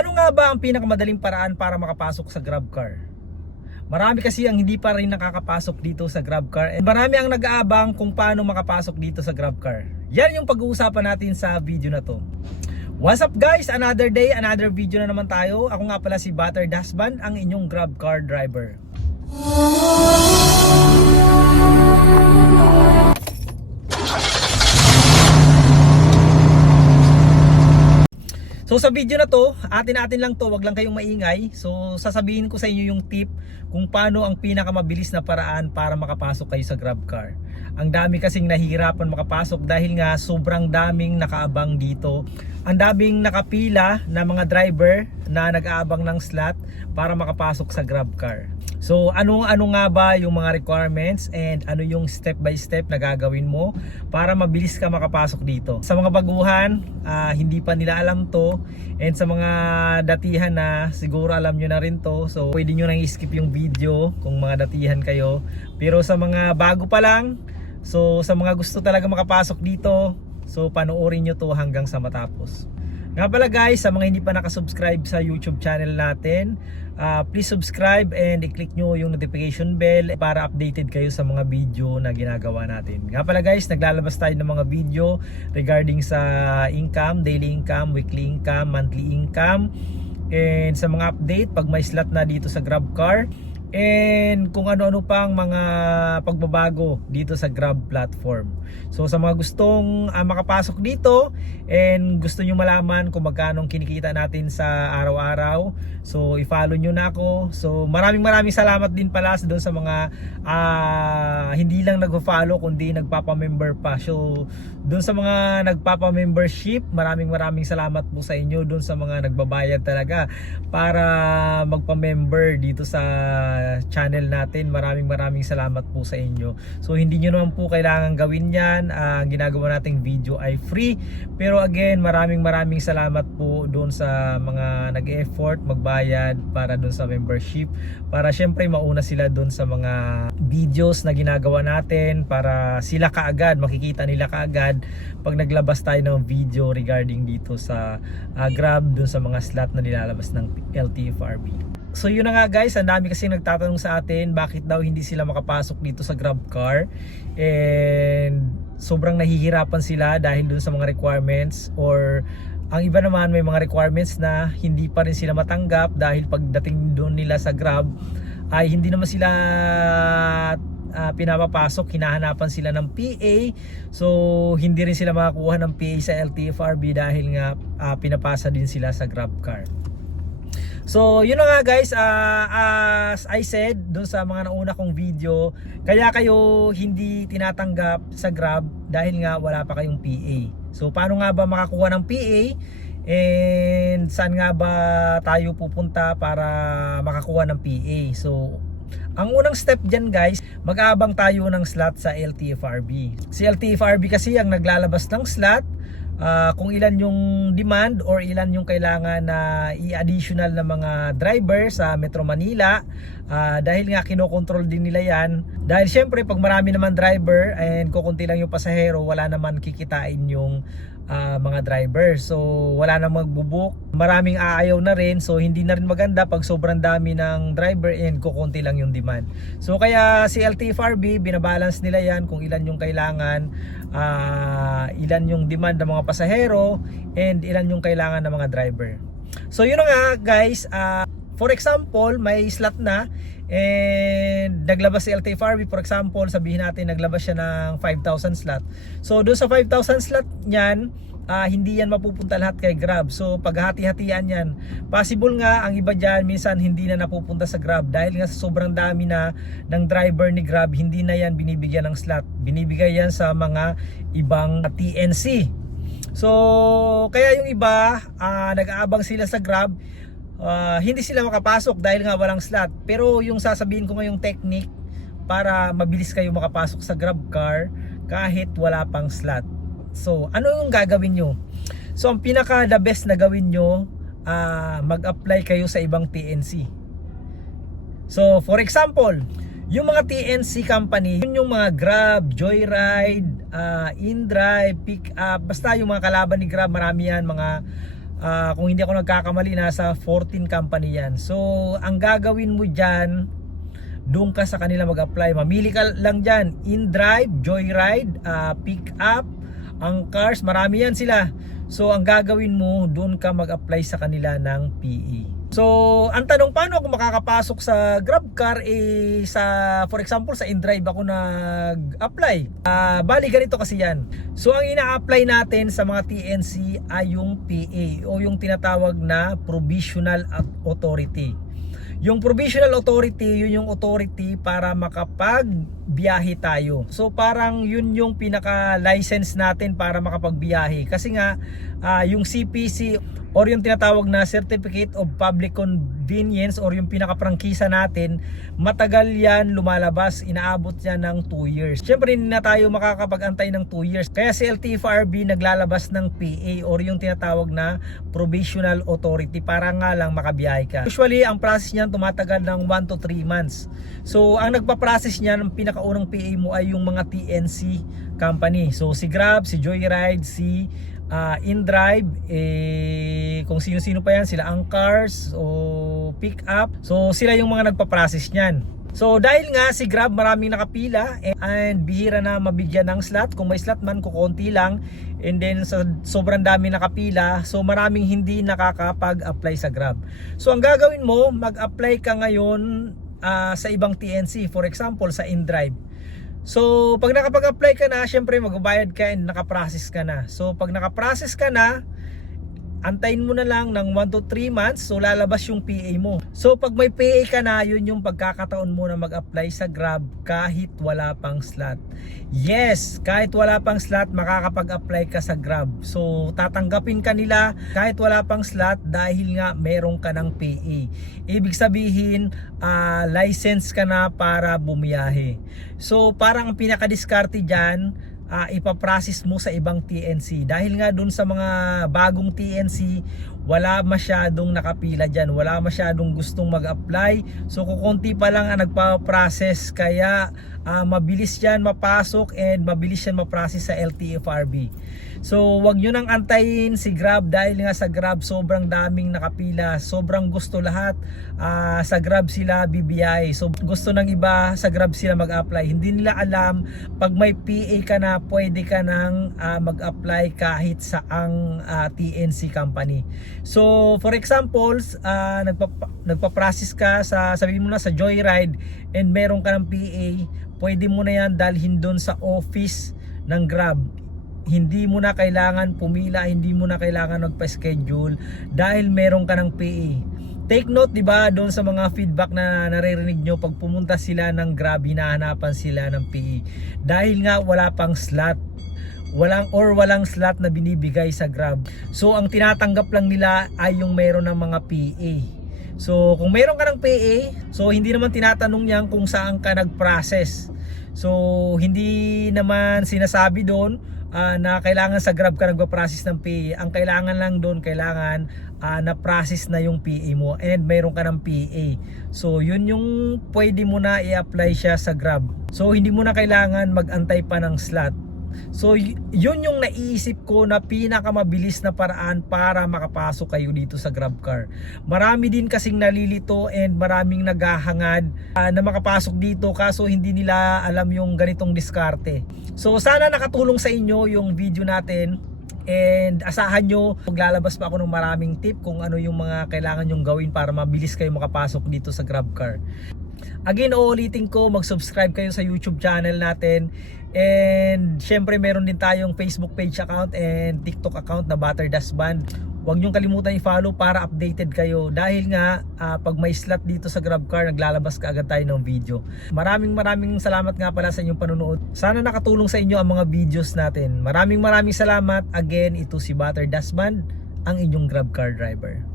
Ano nga ba ang pinakamadaling paraan para makapasok sa GrabCar? Marami kasi ang hindi pa rin nakakapasok dito sa GrabCar, and marami ang nag-aabang kung paano makapasok dito sa GrabCar. Yan yung pag-uusapan natin sa video na to. What's up guys? Another day, another video na naman tayo. Ako nga pala si Butter Dasban, ang inyong GrabCar driver. So sa video na to, atin lang to, wag lang kayong maingay. So sasabihin ko sa inyo yung tip kung paano ang pinakamabilis na paraan para makapasok kayo sa GrabCar. Ang dami kasing nahihirapan makapasok dahil nga sobrang daming nakaabang dito. Ang daming nakapila na mga driver na nag-aabang ng slot para makapasok sa GrabCar. So ano nga ba yung mga requirements and ano yung step by step na gagawin mo para mabilis ka makapasok dito. Sa mga baguhan, hindi pa nila alam to, and sa mga datihan na siguro alam nyo na rin to, so pwede nyo nang skip yung video kung mga datihan kayo. Pero sa mga bago pa lang, so sa mga gusto talaga makapasok dito, so panoorin nyo to hanggang sa matapos. Nga pala guys, sa mga hindi pa nakasubscribe sa YouTube channel natin, please subscribe and i-click nyo yung notification bell para updated kayo sa mga video na ginagawa natin. Nga pala guys, naglalabas tayo ng mga video regarding sa income, daily income, weekly income, monthly income, and sa mga update pag may slot na dito sa GrabCar, and kung ano-ano pang mga pagbabago dito sa Grab platform. So sa mga gustong makapasok dito and gusto nyo malaman kung magkano kinikita natin sa araw-araw, so i-follow nyo na ako. So maraming salamat din pala doon sa mga hindi lang nagpo-follow kundi nagpapa-member pa. So doon sa mga nagpapa-membership, maraming salamat po sa inyo. Doon sa mga nagbabayad talaga para magpa-member dito sa channel natin, maraming salamat po sa inyo. So hindi nyo naman po kailangan gawin yan. Ginagawa nating video ay free, pero again, maraming salamat po doon sa mga nag-effort magbayad para doon sa membership, para syempre mauna sila doon sa mga videos na ginagawa natin, para sila kaagad, makikita nila kaagad pag naglabas tayo ng video regarding dito sa Grab, doon sa mga slot na nilalabas ng LTFRB. So yun na nga guys, ang dami kasi nagtatanong sa atin bakit daw hindi sila makapasok dito sa GrabCar, and sobrang nahihirapan sila dahil dun sa mga requirements, or ang iba naman may mga requirements na hindi pa rin sila matanggap dahil pagdating doon nila sa Grab ay hindi naman sila pinapapasok, hinahanapan sila ng PA. So hindi rin sila makakuha ng PA sa LTFRB dahil nga pinapasa din sila sa GrabCar. So yun na nga guys, as I said dun sa mga nauna kong video, kaya kayo hindi tinatanggap sa Grab dahil nga wala pa kayong PA. So paano nga ba makakuha ng PA, and saan nga ba tayo pupunta para makakuha ng PA? So ang unang step dyan guys, mag-aabang tayo ng slot sa LTFRB. Si LTFRB kasi ang naglalabas ng slot kung ilan yung demand or ilan yung kailangan na i-additional na mga driver sa Metro Manila, dahil nga kinokontrol din nila yan. Dahil syempre pag marami naman driver and kukunti lang yung pasahero, wala naman kikitain yung mga driver. So wala na magbubuk, maraming aayaw na rin, so hindi na rin maganda pag sobrang dami ng driver and kukunti lang yung demand. So kaya si LTFRB, binabalance nila yan kung ilan yung kailangan, ilan yung demand ng mga pasahero, and ilan yung kailangan ng mga driver. So yun na nga guys, for example may slot na and naglabas si LTFRB, for example sabihin natin naglabas siya ng 5,000 slot. So doon sa 5,000 slot niyan, hindi yan mapupunta lahat kay Grab. So paghati-hatian yan. Possible nga ang iba dyan minsan hindi na napupunta sa Grab dahil nga sa sobrang dami na ng driver ni Grab, hindi na yan binibigyan ng slot. Binibigay yan sa mga ibang TNC. So kaya yung iba nag-aabang sila sa Grab, hindi sila makapasok dahil nga walang slot. Pero yung sasabihin ko ngayong technique para mabilis kayo makapasok sa GrabCar kahit wala pang slot. So ano yung gagawin nyo? So ang pinaka the best na gawin nyo, mag-apply kayo sa ibang TNC. So for example, yung mga TNC company, yun yung mga Grab, Joyride, InDrive, Pick Up, basta yung mga kalaban ni Grab, marami yan, mga Kung hindi ako nagkakamali, nasa 14 company yan. So ang gagawin mo dyan, doon ka sa kanila mag-apply. Mamili ka lang dyan, InDrive, Joyride, Pick Up, ang cars, marami yan sila. So ang gagawin mo, doon ka mag-apply sa kanila ng PE. So ang tanong, paano ako makakapasok sa GrabCar, for example sa InDrive ako nag-apply. Bali ganito kasi yan. So ang ina-apply natin sa mga TNC ay yung PA o yung tinatawag na Provisional Authority. Yung provisional authority, yun yung authority para makapagbiyahe tayo. So parang yun yung pinaka-license natin para makapagbiyahe. Kasi nga, yung CPC or yung tinatawag na Certificate of Public Convenience or yung pinaka-prangkisa natin, matagal yan lumalabas, inaabot yan ng 2 years. Siyempre hindi na tayo makakapag-antay ng 2 years. Kaya si LTFRB naglalabas ng PA or yung tinatawag na Provisional Authority para nga lang makabiyahe ka. Usually ang process niyan tumatagal ng 1 to 3 months. So ang nagpa-process niyan, ang pinakaunang PA mo ay yung mga TNC company. So si Grab, si Joyride, si InDrive, kung sino-sino pa yan, sila ang cars o pick up. So sila yung mga nagpa-process niyan. So dahil nga si Grab maraming nakapila and bihira na mabigyan ng slot, kung may slot man kukonti lang, and then sa sobrang dami nakapila, so maraming hindi nakakapag-apply sa Grab. So ang gagawin mo, mag-apply ka ngayon sa ibang TNC, for example sa InDrive. So pag nakapag-apply ka na, syempre magbabayad ka and nakaprocess ka na. So pag nakaprocess ka na, antayin mo na lang ng 1 to 3 months, so lalabas yung PA mo. So pag may PA ka na, yun yung pagkakataon mo na mag-apply sa Grab kahit wala pang slot. Yes, kahit wala pang slot, makakapag-apply ka sa Grab. So tatanggapin ka nila kahit wala pang slot dahil nga meron ka ng PA. Ibig sabihin, license ka na para bumiyahe. So parang ang pinaka-diskarte dyan, ipaprocess mo sa ibang TNC dahil nga dun sa mga bagong TNC wala masyadong nakapila dyan, wala masyadong gustong mag-apply. So kukunti pa lang ang nagpa-process, kaya mabilis yan mapasok and mabilis yan ma-process sa LTFRB. So wag nyo nang antayin si Grab dahil nga sa Grab sobrang daming nakapila, sobrang gusto lahat sa Grab sila BBI. So gusto ng iba sa Grab sila mag-apply, hindi nila alam pag may PA ka na pwede ka nang mag-apply kahit sa ang TNC company. So for example, nagpa-process ka sa, sabihin mo na sa Joyride and meron ka ng PA, pwede mo na yan dalhin doon sa office ng Grab. Hindi mo na kailangan pumila, hindi mo na kailangan magpa-schedule dahil meron ka ng PA. Take note, di ba, doon sa mga feedback na naririnig nyo, pag pumunta sila ng Grab, hinahanapan sila ng PA dahil nga wala pang slot. Walang slot na binibigay sa Grab. So ang tinatanggap lang nila ay yung meron ng mga PA. So kung meron ka ng PA, so hindi naman tinatanong niyan kung saan ka nag-process. So hindi naman sinasabi doon na kailangan sa Grab ka nagpa-process ng PA. Ang kailangan lang doon, kailangan na-process na yung PA mo and mayroon ka ng PA. So yun yung pwede mo na i-apply siya sa Grab. So hindi mo na kailangan mag-antay pa ng slot. So yun yung naiisip ko na pinakamabilis na paraan para makapasok kayo dito sa GrabCar. Marami din kasing nalilito and maraming naghahangad na makapasok dito, kaso hindi nila alam yung ganitong diskarte. So sana nakatulong sa inyo yung video natin. And asahan nyo, maglalabas pa ako ng maraming tip kung ano yung mga kailangan nyong gawin para mabilis kayo makapasok dito sa GrabCar. Again, uulitin ko, mag-subscribe kayo sa YouTube channel natin. And syempre meron din tayong Facebook page account and TikTok account na Batterdasband. Huwag niyong kalimutan i-follow para updated kayo dahil nga pag may slot dito sa GrabCar, naglalabas ka agad tayo ng video. Maraming salamat nga pala sa inyong panunood. Sana nakatulong sa inyo ang mga videos natin. Maraming salamat. Again, ito si Batterdasband, ang inyong GrabCar driver.